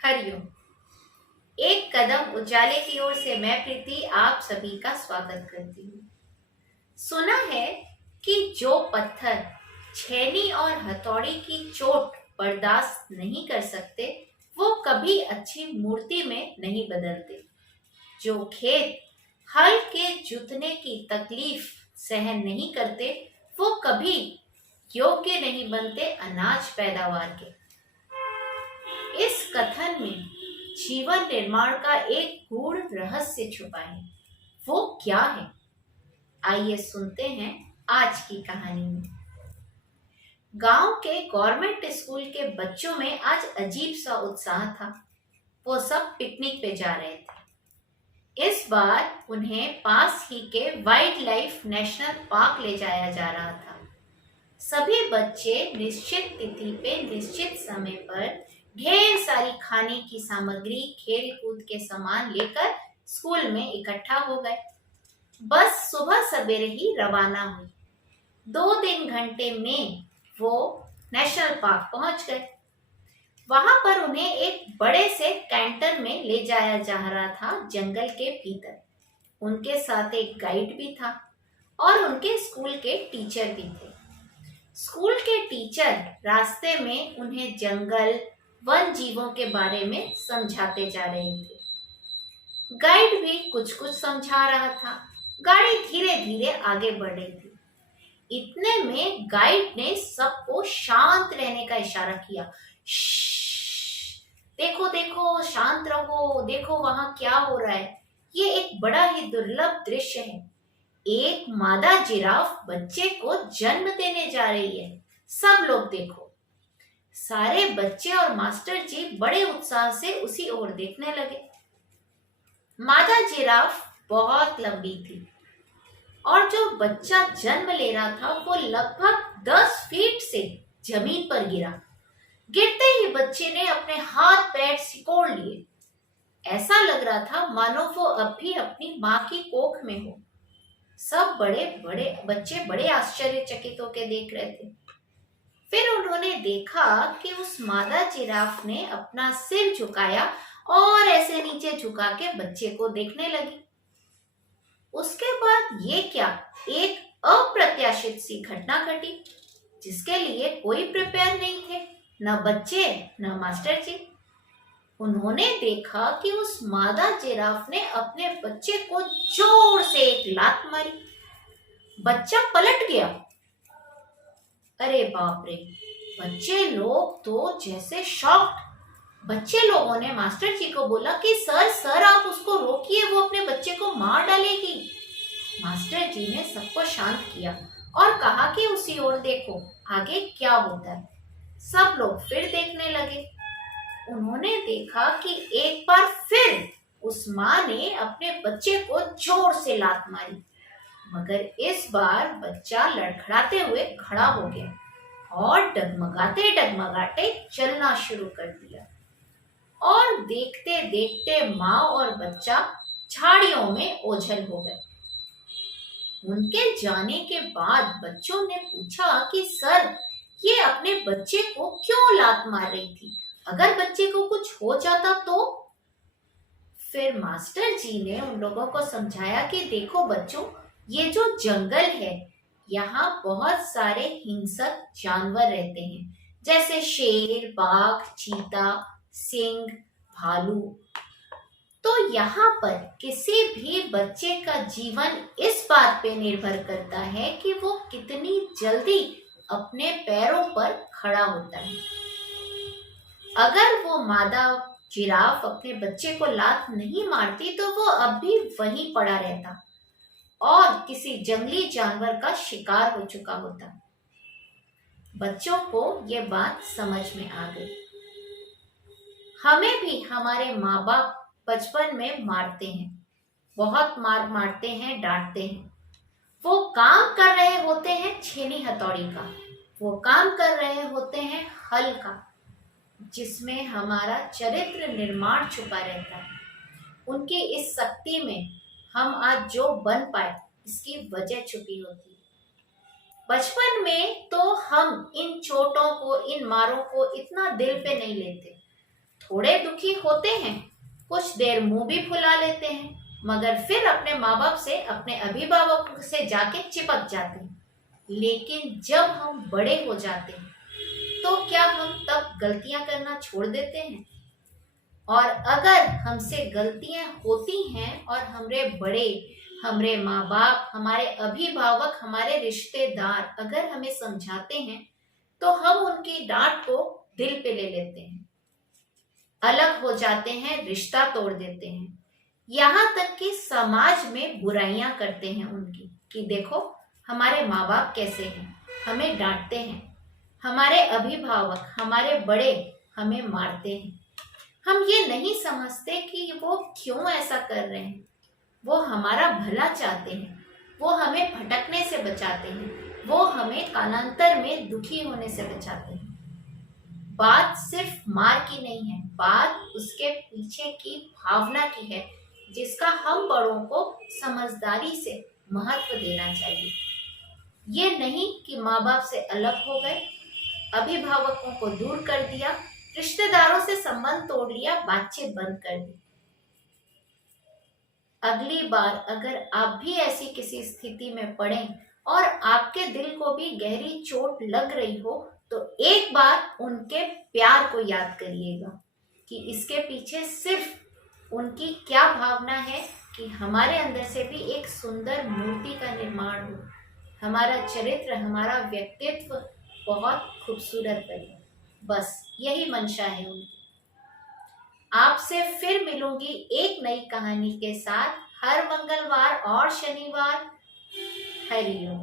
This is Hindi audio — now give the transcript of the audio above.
हरिओम। एक कदम उजाले की ओर से मैं प्रीति आप सभी का स्वागत करती हूँ। सुना है कि जो पत्थर छेनी और हथौड़ी की चोट बर्दाश्त नहीं कर सकते, वो कभी अच्छी मूर्ति में नहीं बदलते। जो खेत हल के जोतने की तकलीफ सहन नहीं करते, वो कभी योग्य नहीं बनते अनाज पैदावार के। इस कथन में जीवन निर्माण का एक गूढ़ रहस्य छुपा है। वो क्या है? आइए सुनते हैं आज की कहानी में। गांव के गवर्नमेंट स्कूल के बच्चों में आज अजीब सा उत्साह था। वो सब पिकनिक पे जा रहे थे। इस बार उन्हें पास ही के वाइल्ड लाइफ नेशनल पार्क ले जाया जा रहा था। सभी बच्चे निश्चित तिथि पे निश्चित समय पर ढेर सारी खाने की सामग्री, खेल कूद के सामान लेकर स्कूल में इकट्ठा हो गए। बस सुबह सवेरे ही रवाना हुई। 2 3 घंटे में वो नेशनल पार्क पहुंच गए। वहां पर उन्हें एक बड़े से कैंटर में ले जाया जा रहा था, जंगल के भीतर। उनके साथ एक गाइड भी था और उनके स्कूल के टीचर भी थे। स्कूल के टीचर रास्ते में उन्हें जंगल, वन जीवों के बारे में समझाते जा रहे थे। गाइड भी कुछ कुछ समझा रहा था। गाड़ी धीरे धीरे आगे बढ़ रही थी। इतने में गाइड ने सबको शांत रहने का इशारा किया। श्श्श, देखो देखो, शांत रहो, देखो वहां क्या हो रहा है। ये एक बड़ा ही दुर्लभ दृश्य है। एक मादा जिराफ बच्चे को जन्म देने जा रही है। सब लोग देखो। सारे बच्चे और मास्टर जी बड़े उत्साह से उसी ओर देखने लगे। मादा जिराफ बहुत लंबी थी और जो बच्चा जन्म ले रहा था वो लगभग 10 फीट से जमीन पर गिरा। गिरते ही बच्चे ने अपने हाथ पैर सिकोड़ लिए। ऐसा लग रहा था मानो वो अब भी अपनी माँ की कोख में हो। सब बड़े बड़े बच्चे बड़े आश्चर्यचकित होकर देख रहे थे। फिर उन्होंने देखा कि उस मादा जिराफ ने अपना सिर झुकाया और ऐसे नीचे झुका के बच्चे को देखने लगी। उसके बाद ये क्या, एक अप्रत्याशित सी घटना घटी जिसके लिए कोई प्रिपेयर नहीं थे, न बच्चे न मास्टर जी। उन्होंने देखा कि उस मादा जिराफ ने अपने बच्चे को जोर से एक लात मारी। बच्चा पलट गया। अरे बाप रे! बच्चे लोग तो जैसे शॉक्ड। बच्चे लोगों ने मास्टर जी को बोला कि सर आप उसको रोकिए, वो अपने बच्चे को मार डालेगी। मास्टर जी ने सबको शांत किया और कहा कि उसी ओर देखो, आगे क्या होता है। सब लोग फिर देखने लगे। उन्होंने देखा कि एक बार फिर उस माँ ने अपने बच्चे को जोर से लात मारी, मगर इस बार बच्चा लड़खड़ाते हुए खड़ा हो गया और डगमगाते डगमगाते चलना शुरू कर दिया। और देखते देखते माँ और बच्चा झाड़ियों में ओझल हो गए। उनके जाने के बाद बच्चों ने पूछा कि सर, ये अपने बच्चे को क्यों लात मार रही थी? अगर बच्चे को कुछ हो जाता तो? फिर मास्टर जी ने उन लोगों को समझाया कि देखो बच्चों, ये जो जंगल है, यहाँ बहुत सारे हिंसक जानवर रहते हैं, जैसे शेर, बाघ, चीता, सिंह, भालू। तो यहाँ पर किसी भी बच्चे का जीवन इस बात पे निर्भर करता है कि वो कितनी जल्दी अपने पैरों पर खड़ा होता है। अगर वो मादा जिराफ अपने बच्चे को लात नहीं मारती तो वो अब भी वहीं पड़ा रहता और किसी जंगली जानवर का शिकार हो चुका होता। बच्चों को ये बात समझ में आ गई। हमें भी हमारे माँ बाप बचपन में मारते हैं, बहुत मार मारते हैं, डांटते हैं। वो काम कर रहे होते हैं छेनी हथौड़ी का, वो काम कर रहे होते हैं हल का, जिसमें हमारा चरित्र निर्माण छुपा रहता है। उनकी इस शक्ति में हम आज जो बन पाए, इसकी वजह छुपी होती है। बचपन में तो हम इन चोटों को, इन मारों को इतना दिल पे नहीं लेते, थोड़े दुखी होते हैं, कुछ देर मुंह भी फुला लेते हैं, मगर फिर अपने माँ बाप से, अपने अभिभावकों से जाके चिपक जाते हैं। लेकिन जब हम बड़े हो जाते हैं तो क्या हम तब गलतियां करना छोड़ देते हैं? और अगर हमसे गलतियां होती हैं और हमरे बड़े, हमरे माँ बाप, हमारे अभिभावक, हमारे रिश्तेदार अगर हमें समझाते हैं तो हम उनकी डांट को दिल पे ले लेते हैं, अलग हो जाते हैं, रिश्ता तोड़ देते हैं, यहाँ तक कि समाज में बुराइयां करते हैं उनकी कि देखो हमारे माँ बाप कैसे हैं, हमें डांटते हैं, हमारे अभिभावक, हमारे बड़े हमें मारते हैं। हम ये नहीं समझते कि वो क्यों ऐसा कर रहे हैं। वो हमारा भला चाहते हैं, वो हमें भटकने से बचाते हैं, वो हमें कालांतर में दुखी होने से बचाते हैं। बात सिर्फ मार की नहीं है, बात उसके पीछे की भावना की है, जिसका हम बड़ों को समझदारी से महत्व देना चाहिए। ये नहीं कि माँ बाप से अलग हो गए, अभिभावकों को दूर कर दिया, रिश्तेदारों से संबंध तोड़ लिया, बातचीत बंद कर दी। अगली बार अगर आप भी ऐसी किसी स्थिति में पड़े और आपके दिल को भी गहरी चोट लग रही हो तो एक बार उनके प्यार को याद करिएगा कि इसके पीछे सिर्फ उनकी क्या भावना है कि हमारे अंदर से भी एक सुंदर मूर्ति का निर्माण हो, हमारा चरित्र, हमारा व्यक्तित्व बहुत खूबसूरत बने। बस यही मंशा है उनकी। आपसे फिर मिलूंगी एक नई कहानी के साथ हर मंगलवार और शनिवार। हरिओम।